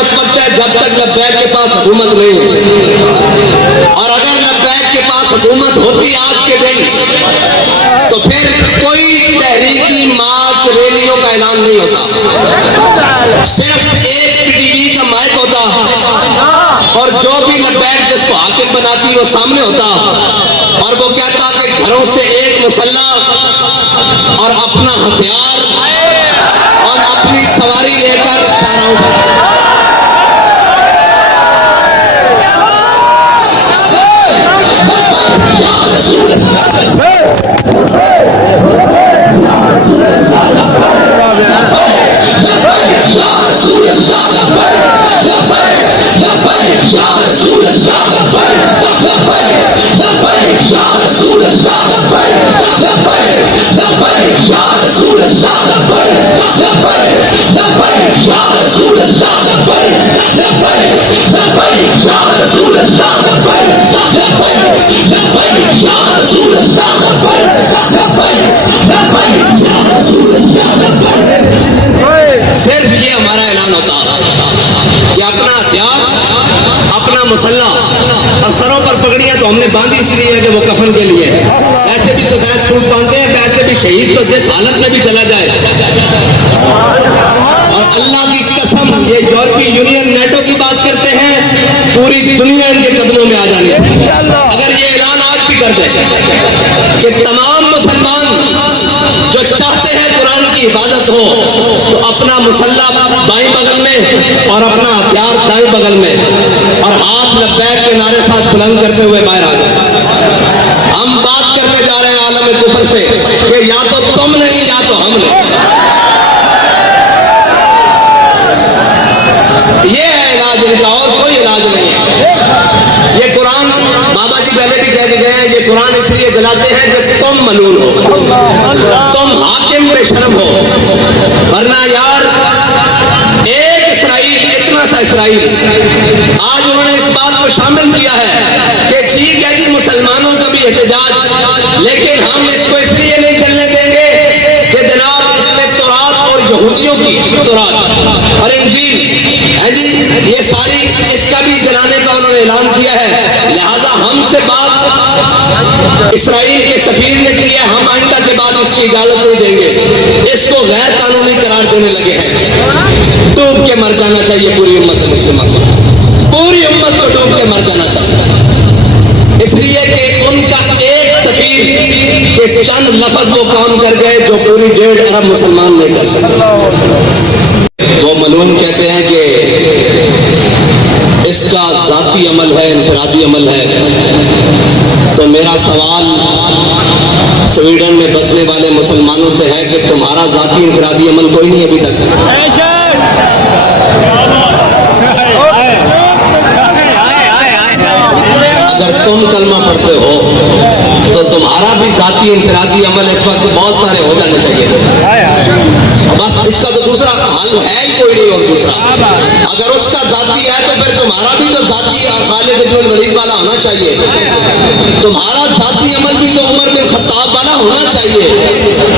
اس وقت ہے جب تک لبیک کے پاس حکومت نہیں ہوتی، اور اگر لبیک کے پاس حکومت ہوتی آج کے دن تو پھر کوئی تحریکی مارچ ریلیوں کا اعلان نہیں ہوتا، صرف ایک ٹی وی کا مائک ہوتا اور جو بھی لبیک جس کو حاکم بناتی وہ سامنے ہوتا اور وہ کہتا کہ گھروں سے ایک مسلح اور اپنا ہتھیار اور اپنی سواری لے کر شاہراہوں پر صرف یہ ہمارا اعلان ہوتا کہ اپنا ہتھیار اپنا مسلح اور سروں پر پگڑیاں تو ہم نے باندھی اس لیے کہ وہ کفن کے لیے ایسے بھی سفید سوٹ باندھتے ہیں، ایسے بھی شہید تو جس حالت میں بھی چلا جائے، اور اللہ کی قسم یہ یورپی یونین نیٹو کی بات کرتے ہیں، پوری دنیا ان کے قدموں میں آ جانی ہے۔ اگر یہ اعلان آج بھی کر دیں کہ تمام مسلمان جو چاہتے ہیں قرآن کی حفاظت ہو تو اپنا مسلح بائیں بغل میں اور اپنا ہتھیار دائیں بغل میں اور ہاتھ لبیک کے نعرے ساتھ بلند کرتے ہوئے باہر آ جائیں۔ ہم بات کرنے جا رہے ہیں عالم کفر سے کہ یا تو تم نہیں یا تو ہم نہیں۔ یہ ہے علاج ان کا، اور کوئی علاج نہیں ہے۔ یہ قرآن بابا جی پہلے بھی کہہ کے گئے ہیں، یہ قرآن اس لیے جلاتے ہیں کہ تم ملعون ہو، تم حاکم پہ شرم ہو، ورنہ یار ایک اسرائیل، اتنا سا اسرائیل آج انہوں نے اس بات کو شامل کیا ہے کہ ٹھیک ہے جی مسلمانوں کا بھی احتجاج، لیکن ہم اس کو اس لیے نہیں چلنے دیں گے کہ جناب اس میں تورات اور یہودیوں کی تورات اور انجیل ہے جی، یہ ساری اس کا بھی جلانے کا انہوں نے اعلان کیا ہے، لہذا ہم سے بات اسرائیل کے سفیر نے کی ہے، ہم آئندہ کے بعد اس کی اجازت نہیں دیں گے، اس کو غیر قانونی قرار دینے لگے ہیں۔ ڈوب کے مر جانا چاہیے پوری امت مسلمہ کو، پوری امت کو ڈوب کے مر جانا چاہیے، اس لیے کہ ان کا ایک سفیر کے چند لفظ وہ کام کر گئے جو پوری 1.5 ارب مسلمان نہیں کر سکتے۔ وہ ملعون کہتے ہیں کہ اس کا ذاتی عمل ہے، انفرادی عمل ہے، تو میرا سوال سویڈن میں بسنے والے مسلمانوں سے ہے کہ تمہارا ذاتی انفرادی عمل کوئی نہیں ابھی تک؟ اگر تم کلمہ پڑھتے ہو تو تمہارا بھی ذاتی انفرادی عمل اس وقت بہت سارے ہو جانے چاہیے، بس اس کا تو دوسرا حل ہے ہی کوئی نہیں، اور دوسرا اگر اس کا ذاتی ہے تو پھر تمہارا بھی تو ذاتی خالد بن ولید والا ہونا چاہیے، تمہارا ذاتی عمل بھی تو عمر بن خطاب والا ہونا چاہیے،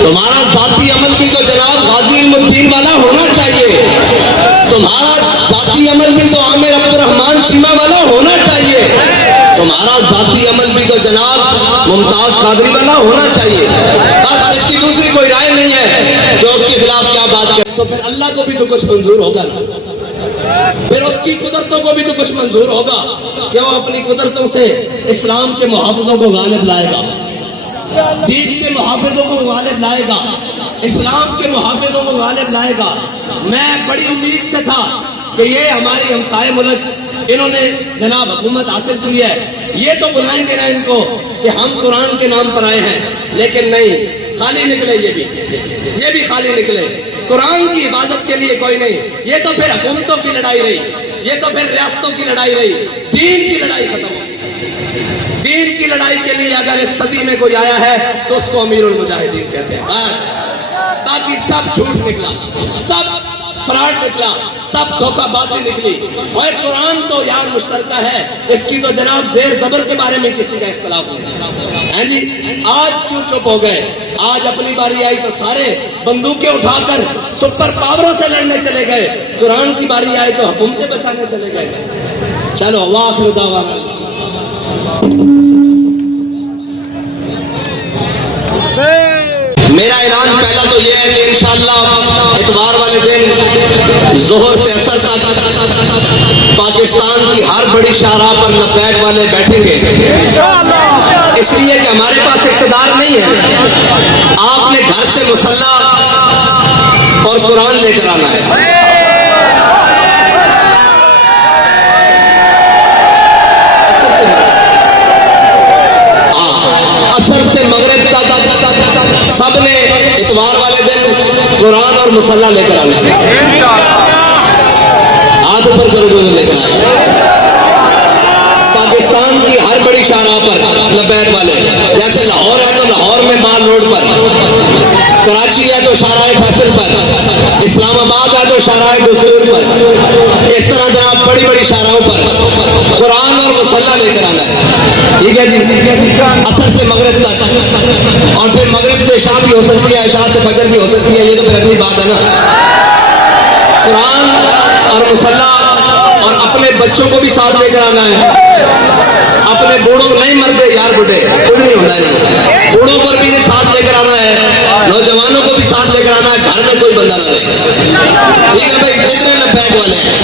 تمہارا ذاتی عمل بھی تو جناب غازی علم الدین والا ہونا چاہیے، تمہارا ذاتی عمل بھی تو عامر عبد الرحمن شیما والا ہونا چاہیے، تمہارا ذاتی عمل بھی تو جناب ممتاز قادری والا ہونا چاہیے، بس اس کی دوسری کوئی رائے نہیں ہے جو اس کے خلاف کیا بات کرے، تو پھر اللہ کو بھی تو کچھ منظور ہوگا، پھر اس کی قدرتوں کو بھی تو کچھ منظور ہوگا کہ وہ اپنی قدرتوں سے اسلام کے محافظوں کو غالب لائے گا، دین کے محافظوں کو غالب لائے گا، اسلام کے محافظوں کو غالب لائے گا۔ میں بڑی امید سے تھا کہ یہ ہماری ہمسائے ملک انہوں نے جناب حکومت حاصل کی ہے، یہ تو بلائیں گے نا ان کو کہ ہم قرآن کے نام پر آئے ہیں، لیکن نہیں، خالی نکلے، یہ بھی خالی نکلے، قرآن کی حفاظت کے لیے کوئی نہیں، یہ تو پھر حکومتوں کی لڑائی رہی، یہ تو پھر ریاستوں کی لڑائی رہی، دین کی لڑائی ختم ہو گئی۔ دین کی لڑائی کے لیے اگر اس صدی میں کوئی آیا ہے تو اس کو امیر المجاہدین کہتے ہیں، بس باقی سب جھوٹ نکلا، سب فراڈ نکلا، سب دھوکہ بازی نکلی، اور قرآن تو یار مشترکہ ہے، اس کی تو جناب زیر زبر کے بارے میں کسی کا اختلاف نہیں ہے جی۔ آج کیوں چپ ہو گئے؟ آج اپنی باری آئی تو سارے بندوقیں اٹھا کر سپر پاوروں سے لڑنے چلے گئے، قرآن کی باری آئی تو حکومتیں بچانے چلے گئے۔ چلو وآخر دعوانا میرا اعلان پہلا تو یہ ہے کہ انشاءاللہ اتوار والے دن ظہر سے عصر تک پاکستان کی ہر بڑی شاہراہ پر لبیک والے بیٹھیں گے، اس لیے کہ ہمارے پاس اقتدار نہیں ہے، آپ نے گھر سے مسلح اور قرآن لے کر آنا ہے۔ عصر سے مغرب تک سب نے اتوار والے دن قرآن اور مسلح لے کر آنا ہے، ہاتھ اوپر کرو جو لے کر آئے۔ پاکستان کی ہر بڑی شاہراہ پر لبیک والے، جیسے لاہور ہے تو لاہور میں مال روڈ پر، کراچی ہے تو شاہراہ فیصل پر، اسلام آباد ہے تو شاہراہ دستور پر، اس طرح جناب بڑی بڑی شاہراہوں پر قرآن اور مسلح لے کر آنا ہے، ٹھیک ہے جی؟ عصر سے مغرب تک، اور پھر مغرب سے عشاء بھی ہو سکتی ہے، عشاء سے فجر بھی ہو سکتی ہے، یہ تو پھر اگلی بات ہے نا۔ قرآن اور مسلح، اور اپنے بچوں کو بھی ساتھ لے کر آنا ہے، اپنے بوڑھوں نہیں مرتے یار، بوڑھے کچھ نہیں ہوتا ہے، بوڑھوں پر بھی ساتھ لے کر آنا ہے، نوجوانوں کو بھی ساتھ لے کر آنا ہے، گھر میں کوئی بندہ نہ رہے، ٹھیک ہے بھائی؟ جتنے لبیک والے ہیں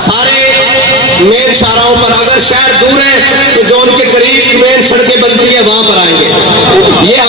سارے مین شاہراہوں پر، اگر شہر دور ہے تو جو ان کے قریب مین سڑکیں بنتی ہیں وہاں پر آئیں گے۔ یہ